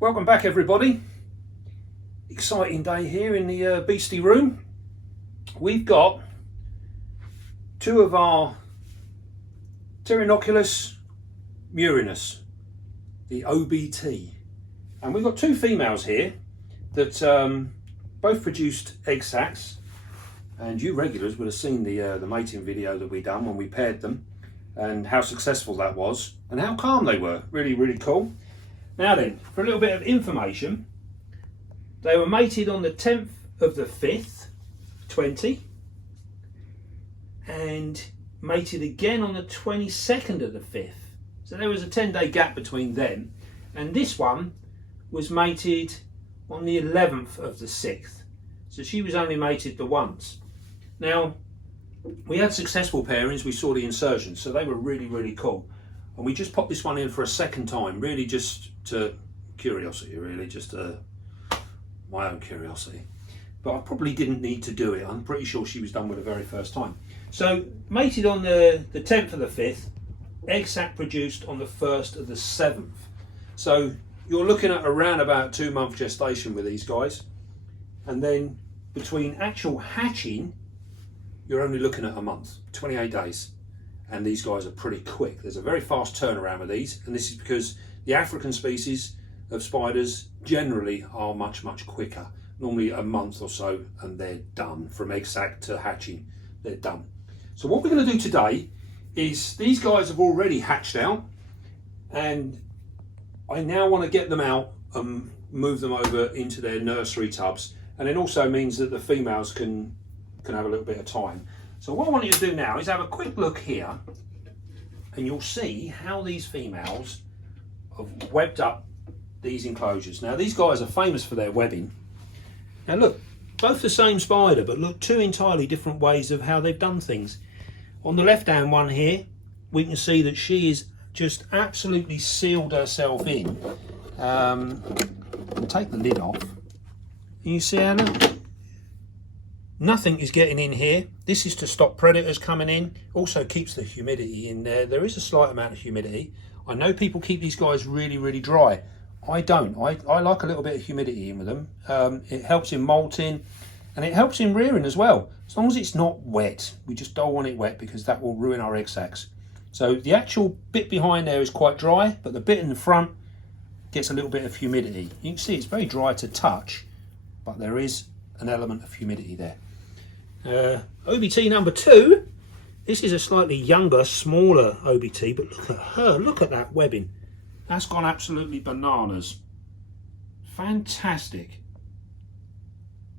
Welcome back, everybody. Exciting day here in the Beastie room. We've got two of our P.murinus, the OBT, and we've got two females here that both produced egg sacs, and you regulars would have seen the mating video that we done when we paired them, and how successful that was and how calm they were. Really cool. Now then, for a little bit of information, they were mated on the 10th of the 5th, 20, and mated again on the 22nd of the 5th. So there was a 10-day gap between them, and this one was mated on the 11th of the 6th. So she was only mated the once. Now, we had successful pairings, we saw the insertions, so they were really cool. And we just popped this one in for a second time, really just to curiosity, really just my own curiosity. But I probably didn't need to do it. I'm pretty sure she was done with the very first time. So mated on the 10th of the 5th, egg sac produced on the 1st of the 7th. So you're looking at around about 2-month gestation with these guys. And then between actual hatching, you're only looking at a month, 28 days. And these guys are pretty quick. There's a very fast turnaround with these, and this is because the African species of spiders generally are much quicker. Normally a month or so and they're done. From egg sac to hatching, they're done. So what we're going to do today is, these guys have already hatched out, and I now want to get them out and move them over into their nursery tubs, and it also means that the females can have a little bit of time. So what I want you to do now is have a quick look here, and you'll see how these females have webbed up these enclosures. Now these guys are famous for their webbing. Now look, both the same spider, but look, two entirely different ways of how they've done things. On the left hand one here, we can see that she is just absolutely sealed herself in. And take the lid off. You see, Anna? Nothing is getting in here. This is to stop predators coming in. Also keeps the humidity in there. There is a slight amount of humidity. I know people keep these guys really dry. I don't. I like a little bit of humidity in with them. It helps in molting, and it helps in rearing as well. As long as it's not wet. We just don't want it wet because that will ruin our egg sacs. So the actual bit behind there is quite dry, but the bit in the front gets a little bit of humidity. You can see it's very dry to touch, but there is an element of humidity there. OBT number 2, this is a slightly younger, smaller OBT, but look at her, look at that webbing. That's gone absolutely bananas. Fantastic.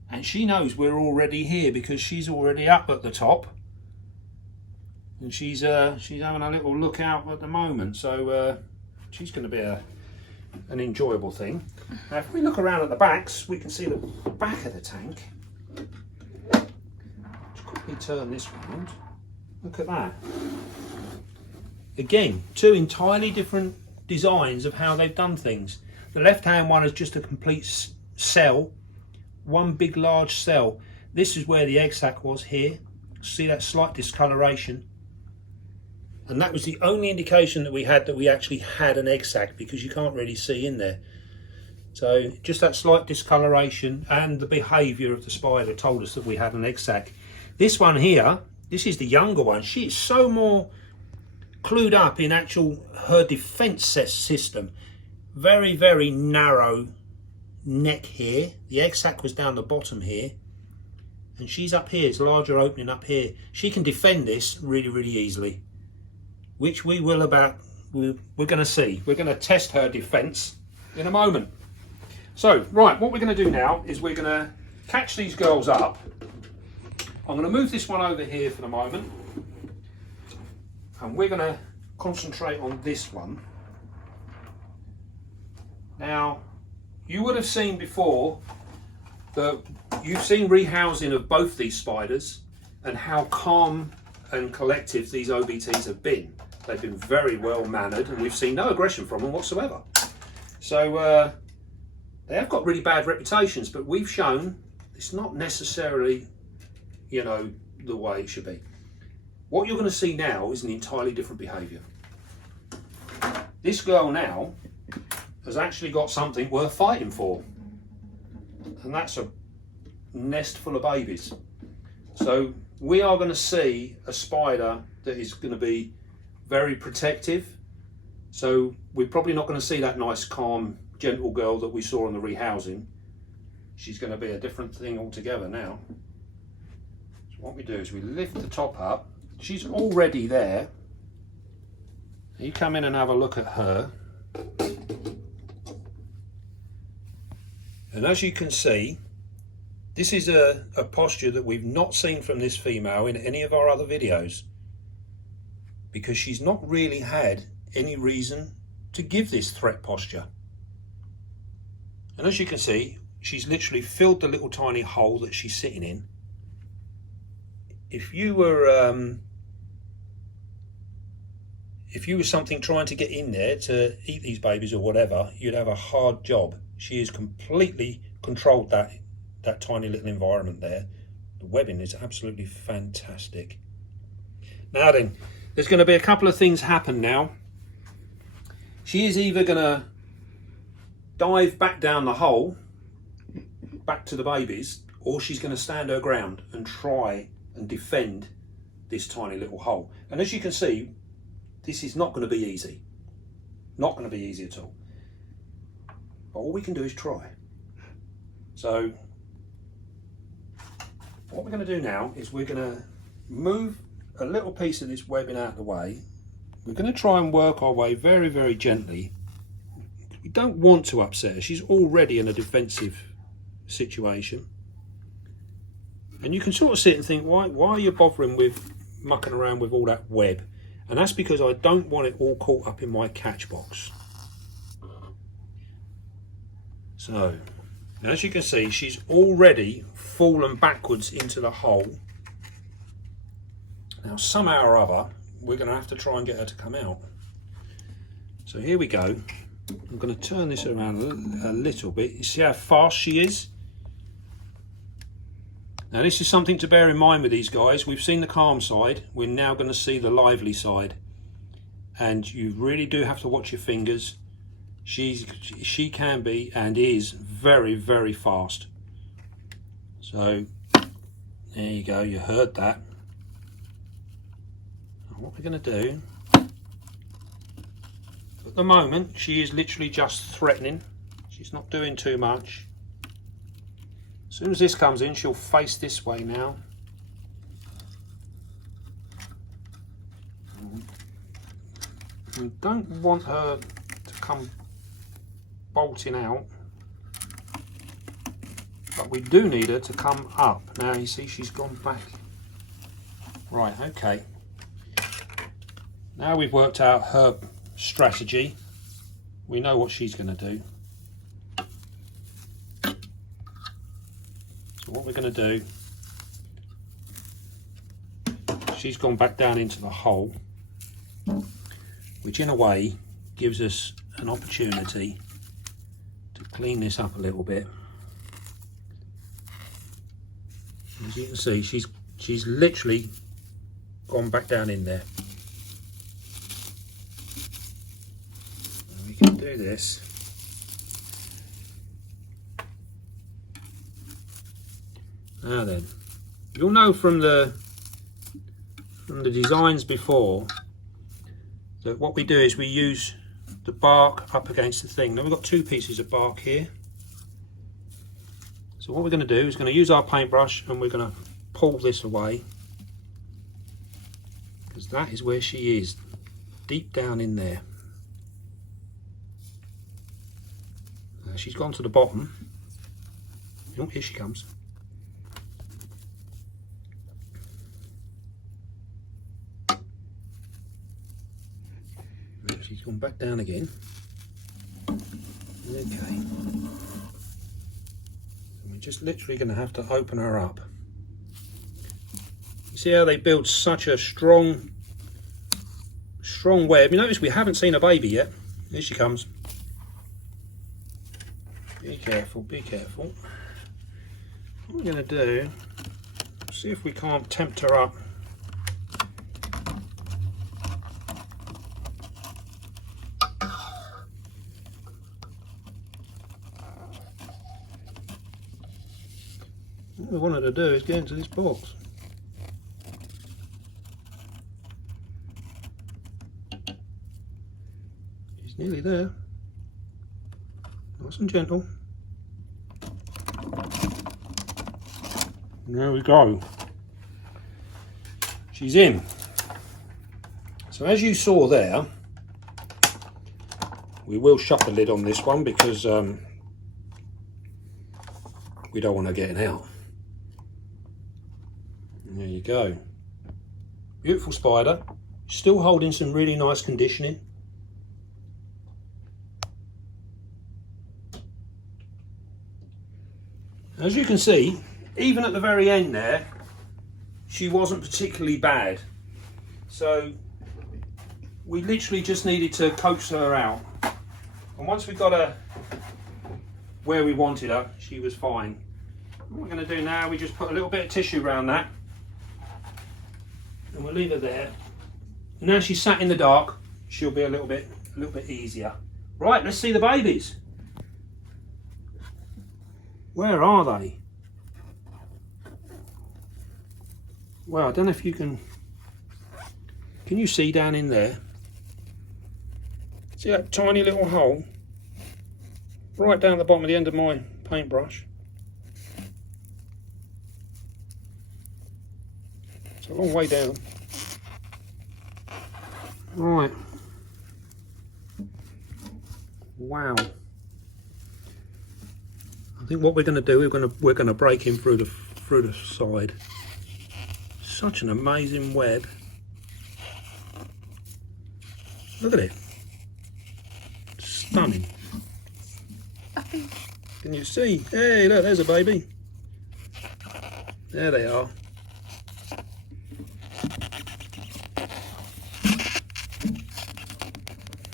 And she knows we're already here because she's already up at the top. And she's having a little look out at the moment, so she's going to be an enjoyable thing. Now if we look around at the backs, we can see the back of the tank. Turn this round. Look at that. Again, two entirely different designs of how they've done things. The left hand one is just a complete cell, one big large cell. This is where the egg sac was here. See that slight discoloration, and that was the only indication that we actually had an egg sac, because you can't really see in there. So just that slight discoloration, and the behaviour of the spider told us that we had an egg sac. This one here, this is the younger one. She is so more clued up in her defence system. Very narrow neck here. The egg sac was down the bottom here, and she's up here. It's a larger opening up here. She can defend this really easily, which we will we're going to see. We're going to test her defence in a moment. So right, what we're going to do now is we're going to catch these girls up. I'm going to move this one over here for the moment, and we're going to concentrate on this one. Now, you would have seen before that you've seen rehousing of both these spiders and how calm and collective these OBTs have been. They've been very well mannered, and we've seen no aggression from them whatsoever. So they have got really bad reputations, but we've shown it's not necessarily, you know, the way it should be. What you're going to see now is an entirely different behaviour. This girl now has actually got something worth fighting for, and that's a nest full of babies. So we are going to see a spider that is going to be very protective. So we're probably not going to see that nice, calm, gentle girl that we saw on the rehousing. She's going to be a different thing altogether now. So what we do is we lift the top up. She's already there. You come in and have a look at her. And as you can see, this is a posture that we've not seen from this female in any of our other videos, because she's not really had any reason to give this threat posture. And as you can see, she's literally filled the little tiny hole that she's sitting in. If you were something trying to get in there to eat these babies or whatever, you'd have a hard job. She has completely controlled that tiny little environment there. The webbing is absolutely fantastic. Now then, there's going to be a couple of things happen now. She is either going to dive back down the hole, back to the babies, or she's going to stand her ground and try and defend this tiny little hole. And as you can see, this is not going to be easy. Not going to be easy at all. But all we can do is try. So what we're going to do now is we're going to move a little piece of this webbing out of the way. We're going to try and work our way very, very gently. We don't want to upset her. She's already in a defensive situation. And you can sort of sit and think, why are you bothering with mucking around with all that web? And that's because I don't want it all caught up in my catch box. So, as you can see, she's already fallen backwards into the hole. Now, somehow or other, we're going to have to try and get her to come out. So here we go. I'm going to turn this around a little bit. You see how fast she is? Now, this is something to bear in mind with these guys. We've seen the calm side. We're now going to see the lively side. And you really do have to watch your fingers. She can be and is very, very fast. So there you go, you heard that. And what we're going to do, at the moment she is literally just threatening. She's not doing too much. As soon as this comes in, she'll face this way now. We don't want her to come bolting out, but we do need her to come up. Now you see she's gone back. Right, okay. Now we've worked out her strategy. We know what she's going to do. So what we're going to do, she's gone back down into the hole, which in a way gives us an opportunity to clean this up a little bit. As you can see, she's literally gone back down in there. And we can do this. Now then, you'll know from the designs before that what we do is we use the bark up against the thing. Now we've got two pieces of bark here. So what we're going to do is going to use our paintbrush and we're going to pull this away, because that is where she is, deep down in there. She's gone to the bottom. Oh, here she comes. She's gone back down again. Okay. We're just literally going to have to open her up. You see how they build such a strong web? You notice we haven't seen a baby yet. Here she comes. Be careful, be careful. What we're going to do, see if we can't tempt her up. we want her to do is get into this box. She's nearly there. Nice and gentle. There we go. She's in. So as you saw there, we will shut the lid on this one because we don't want her getting out. There you go. Beautiful spider. Still holding some really nice conditioning. As you can see, even at the very end there, she wasn't particularly bad. So we literally just needed to coax her out. And once we got her where we wanted her, she was fine. What we're going to do now, we just put a little bit of tissue around that. And we'll leave her there. And now she's sat in the dark, she'll be a little bit easier. Right, let's see the babies. Where are they? Well, I don't know if you can you see down in there? See that tiny little hole? Right down at the bottom of the end of my paintbrush. It's a long way down. Right. Wow. I think what we're going to do, we're going to break him through the side. Such an amazing web. Look at it. Stunning. Can you see? Hey, look, there's a baby. There they are.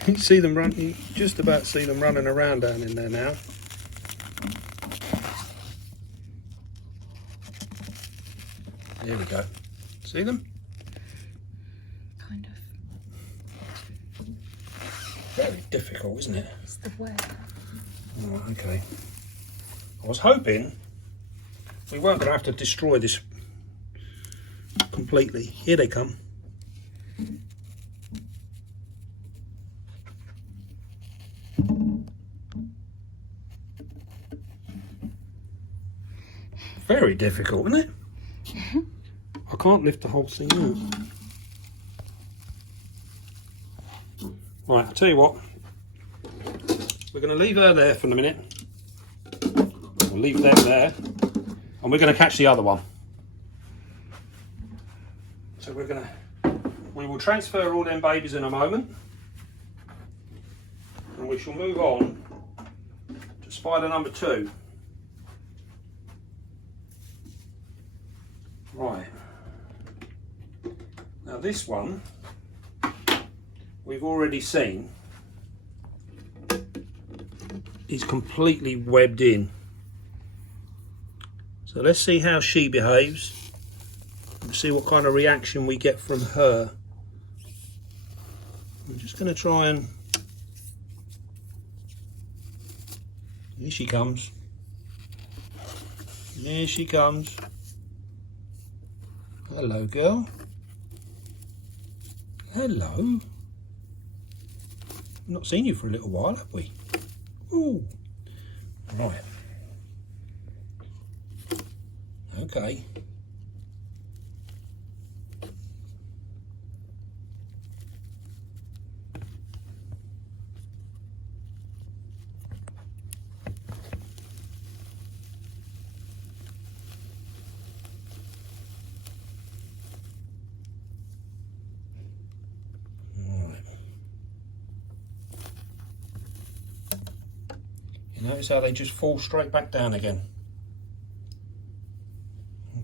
You see them run. You just about see them running around down in there now. There we go. See them? Kind of. Very difficult, isn't it? It's the web. Oh, okay. I was hoping we weren't going to have to destroy this completely. Here they come. Very difficult, isn't it? I can't lift the whole thing out. Right, I'll tell you what. We're going to leave her there for a minute. We'll leave them there. And we're going to catch the other one. So we will transfer all them babies in a moment. And we shall move on to spider number 2. Right. Now this one, we've already seen, is completely webbed in. So let's see how she behaves and see what kind of reaction we get from her. I'm just going to try and... Here she comes. Here she comes. Hello, girl. Hello. Not seen you for a little while, have we? Ooh. Right. Okay. You notice how they just fall straight back down again.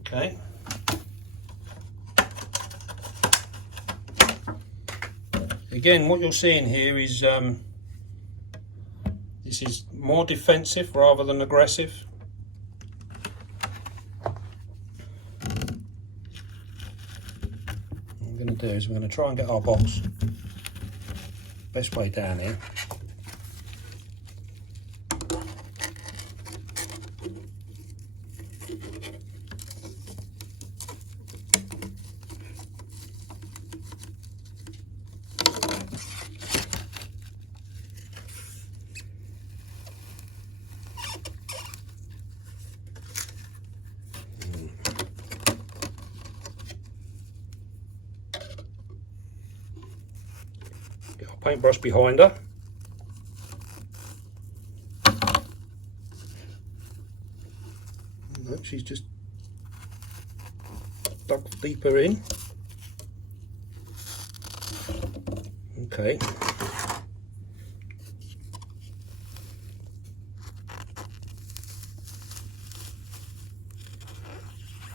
Okay. Again, what you're seeing here is this is more defensive rather than aggressive. What we're going to do is we're going to try and get our box best way down here. Get our paintbrush behind her. No, she's just dug deeper in. Okay.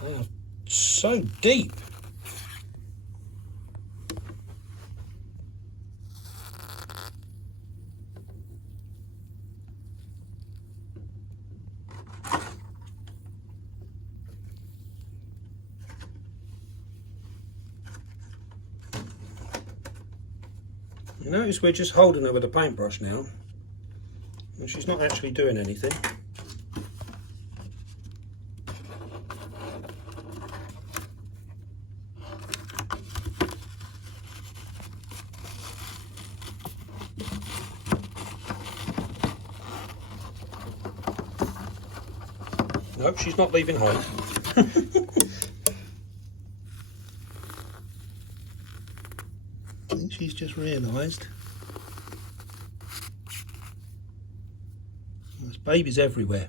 They are so deep. You notice we're just holding her with a paintbrush now, and she's not actually doing anything. Nope, she's not leaving home. I think she's just realised there's babies everywhere.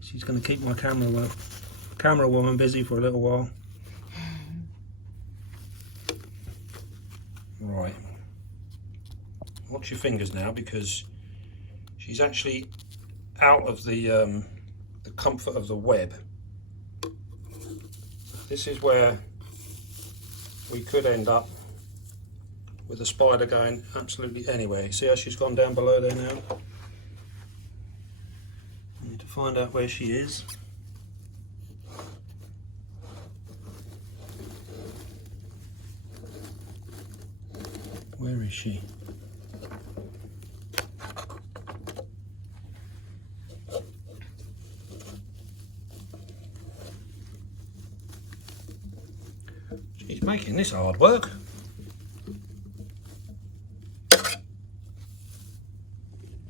She's going to keep my camera woman busy for a little while. Right. Watch your fingers now, because she's actually out of the comfort of the web. This is where we could end up with a spider going absolutely anywhere. See how she's gone down below there now? I need to find out where she is. Where is she? She's making this hard work. God,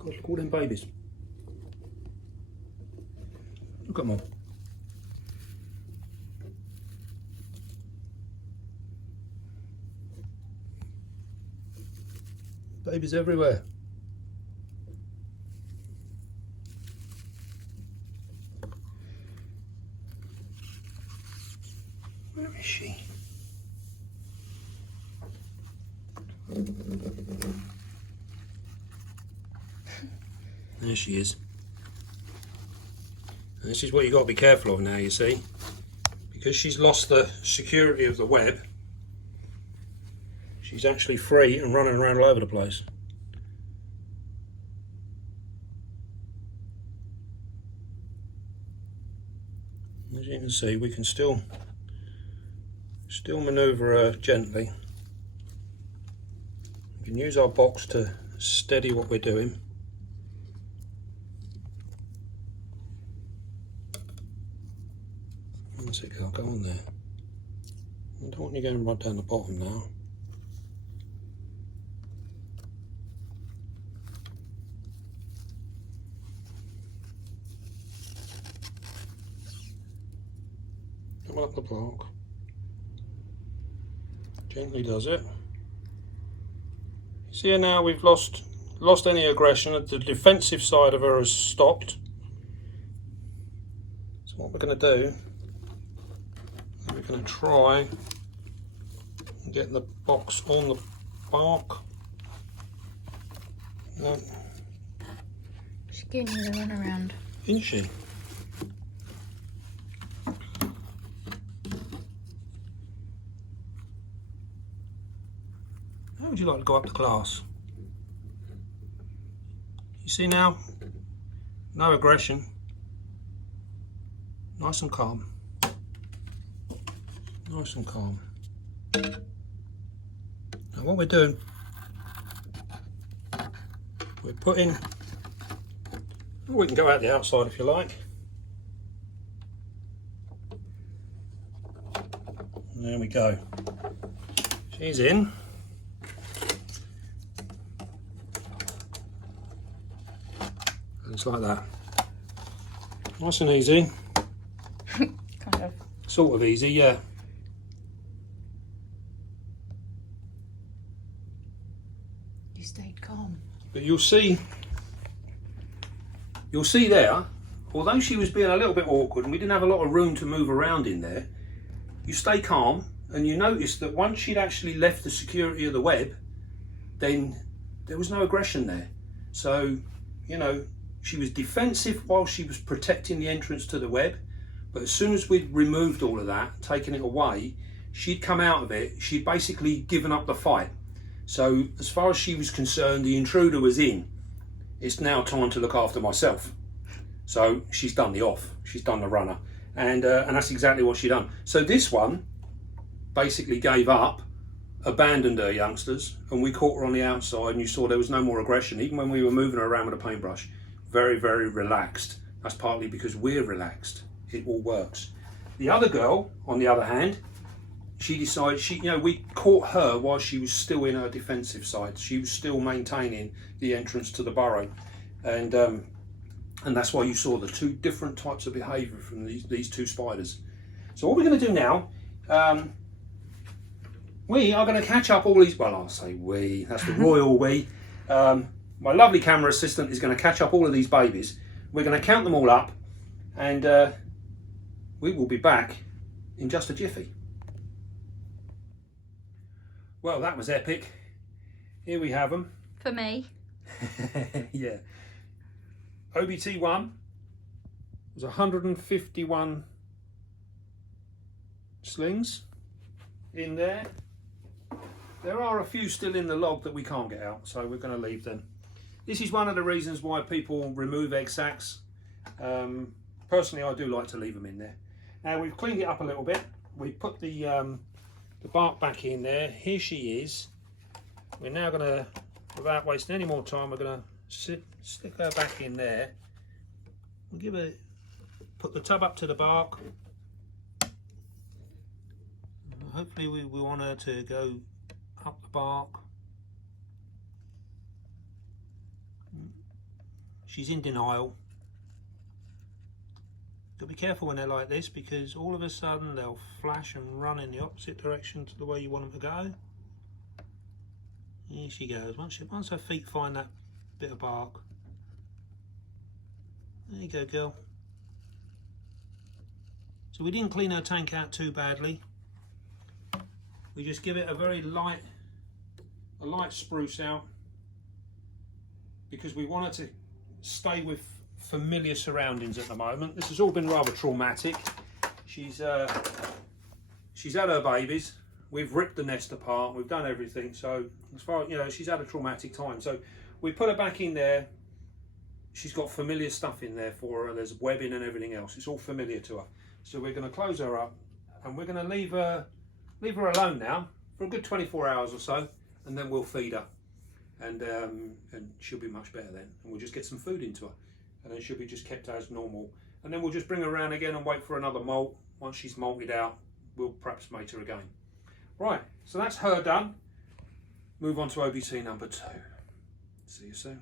look at all them babies. Look at them all. Babies everywhere. Where is she? There she is. And this is what you've got to be careful of now, you see. Because she's lost the security of the web, she's actually free and running around all over the place. As you can see, we can still manoeuvre her gently. We can use our box to steady what we're doing. That's it, girl, go on there. I don't want you going right down the bottom now. Come up the block. Gently does it. You see now we've lost any aggression. The defensive side of her has stopped. So what we're going to do, we're going to try and get the box on the bark. No. She's giving you the run around. Isn't she? How would you like to go up to class? You see now? No aggression. Nice and calm. Nice and calm. Now what we're doing, we're putting, we can go out the outside if you like. There we go. She's in. And it's like that. Nice and easy. Kind of. Sort of easy, yeah. You stayed calm. But you'll see there, although she was being a little bit awkward and we didn't have a lot of room to move around in there, you stay calm and you notice that once she'd actually left the security of the web, then there was no aggression there. So, you know, she was defensive while she was protecting the entrance to the web, but as soon as we'd removed all of that, taken it away, she'd come out of it, she'd basically given up the fight. So as far as she was concerned, the intruder was in. It's now time to look after myself. So she's done the off, she's done the runner, and that's exactly what she done. So this one basically gave up, abandoned her youngsters, and we caught her on the outside, and you saw there was no more aggression, even when we were moving her around with a paintbrush. Very, very relaxed. That's partly because we're relaxed. It all works. The other girl, on the other hand, she decided, we caught her while she was still in her defensive side. She was still maintaining the entrance to the burrow, and that's why you saw the two different types of behaviour from these two spiders. So what we're going to do now, we are going to catch up all these. Well, I'll say we. That's the royal we. My lovely camera assistant is going to catch up all of these babies. We're going to count them all up, and we will be back in just a jiffy. Well, that was epic. Here we have them. For me. Yeah. OBT 1 was 151 slings in there. There are a few still in the log that we can't get out, so we're going to leave them. This is one of the reasons why people remove egg sacs. Personally, I do like to leave them in there. Now we've cleaned it up a little bit. We've put the bark back in there. Here she is. We're now going to, without wasting any more time, we're going to stick her back in there. We'll put the tub up to the bark. Hopefully we want her to go up the bark. She's in denial. Got to be careful when they're like this, because all of a sudden they'll flash and run in the opposite direction to the way you want them to go. Here she goes. Once her feet find that bit of bark. There you go, girl. So we didn't clean her tank out too badly. We just give it a very light spruce out, because we want her to stay with familiar surroundings at the moment. This has all been rather traumatic. She's had her babies. We've ripped the nest apart. We've done everything. So as far as, she's had a traumatic time. So we put her back in there. She's got familiar stuff in there for her. There's webbing and everything else. It's all familiar to her. So we're going to close her up, and we're going to leave her alone now for a good 24 hours or so, and then we'll feed her, and she'll be much better then. And we'll just get some food into her, and then she'll be just kept as normal. And then we'll just bring her around again and wait for another molt. Once she's molted out, we'll perhaps mate her again. Right, so that's her done. Move on to OBT number 2. See you soon.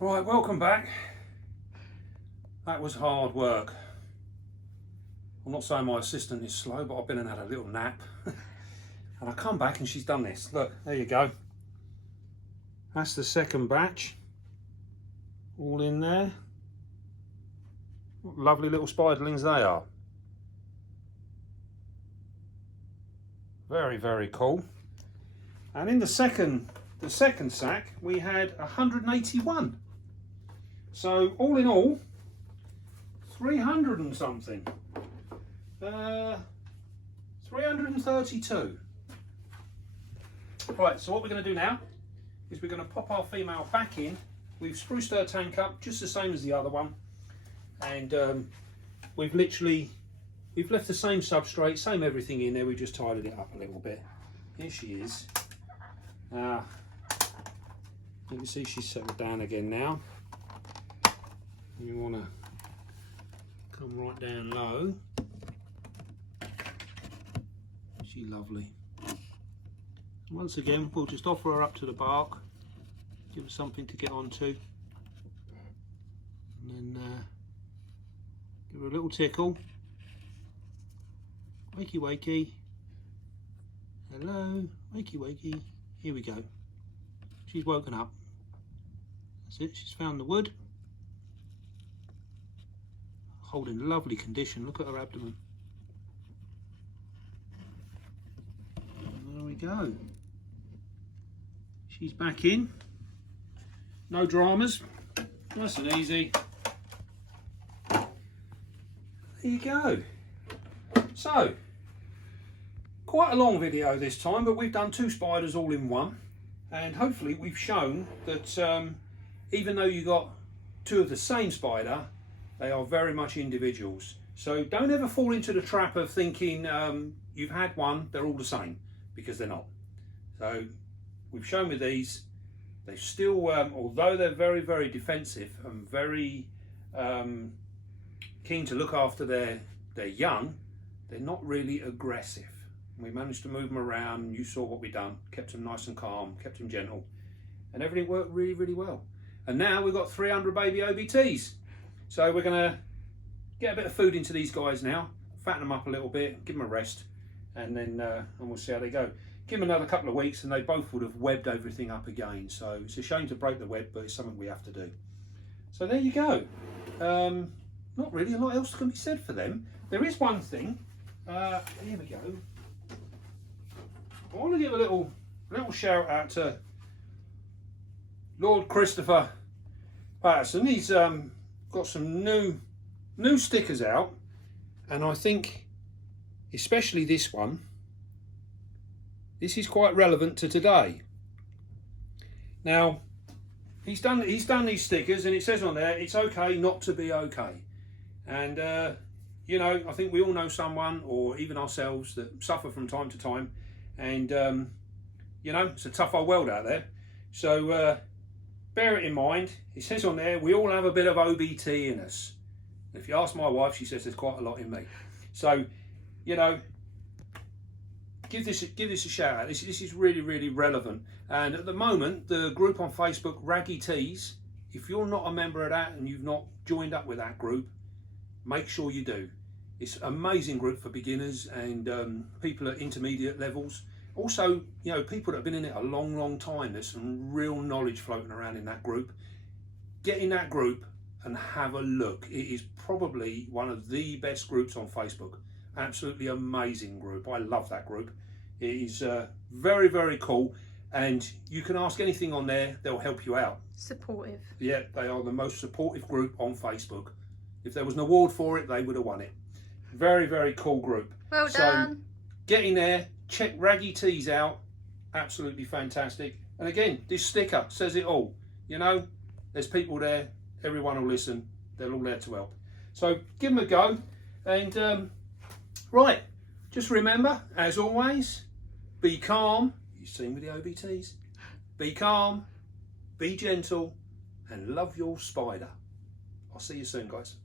Right, welcome back. That was hard work. I'm not saying my assistant is slow, but I've been and had a little nap. And I come back and she's done this. Look, there you go. That's the second batch. All in there. What lovely little spiderlings they are. Very, very cool. And in the second sack, we had 181. So all in all, 300 and something. 332. Right, so what we're going to do now is we're going to pop our female back in. We've spruced her tank up just the same as the other one, and we've left the same substrate, same everything in there. We just tidied it up a little bit. Here she is. You can see she's settled down again now. You want to come right down low. She's lovely. Once again, we'll just offer her up to the bark, give her something to get onto, and then give her a little tickle. Wakey wakey. Hello, wakey wakey. Here we go. She's woken up. That's it, she's found the wood. Holding lovely condition. Look at her abdomen. And there we go. She's back in. No dramas. Nice and easy. There you go. So, quite a long video this time, but we've done 2 spiders all in one. And hopefully we've shown that even though you got 2 of the same spider, they are very much individuals. So don't ever fall into the trap of thinking you've had one, they're all the same, because they're not. So we've shown with these, they still, although they're very, very defensive and very keen to look after their young, they're not really aggressive. We managed to move them around. You saw what we done. Kept them nice and calm, kept them gentle, and everything worked really, really well. And now we've got 300 baby OBTs. So we're gonna get a bit of food into these guys now, fatten them up a little bit, give them a rest, and then and we'll see how they go. Give them another couple of weeks and they both would have webbed everything up again. So it's a shame to break the web, but it's something we have to do. So there you go. Not really a lot else can be said for them. There is one thing. Here we go. I want to give a little shout out to Lord Christopher Patterson. He's got some new stickers out, and I think especially this one, this is quite relevant to today. Now he's done these stickers, and it says on there it's okay not to be okay. And you know, I think we all know someone, or even ourselves, that suffer from time to time, and you know, it's a tough old world out there. So bear it in mind. It says on there, we all have a bit of OBT in us. If you ask my wife, she says there's quite a lot in me. So, you know, give this a shout out. This is really, really relevant. And at the moment, the group on Facebook, Raggy Tees, if you're not a member of that and you've not joined up with that group, make sure you do. It's an amazing group for beginners and people at intermediate levels. Also, you know, people that have been in it a long, long time. There's some real knowledge floating around in that group. Get in that group and have a look. It is probably one of the best groups on Facebook. Absolutely amazing group. I love that group. It is very, very cool. And you can ask anything on there. They'll help you out. Supportive. Yeah, they are the most supportive group on Facebook. If there was an award for it, they would have won it. Very, very cool group. Well done. So get in there. Check Raggy Tees out. Absolutely fantastic. And again, this sticker says it all. You know, there's people there. Everyone will listen. They're all there to help. So give them a go. And right, just remember, as always, be calm. You've seen with the OBTs. Be calm, be gentle, and love your spider. I'll see you soon, guys.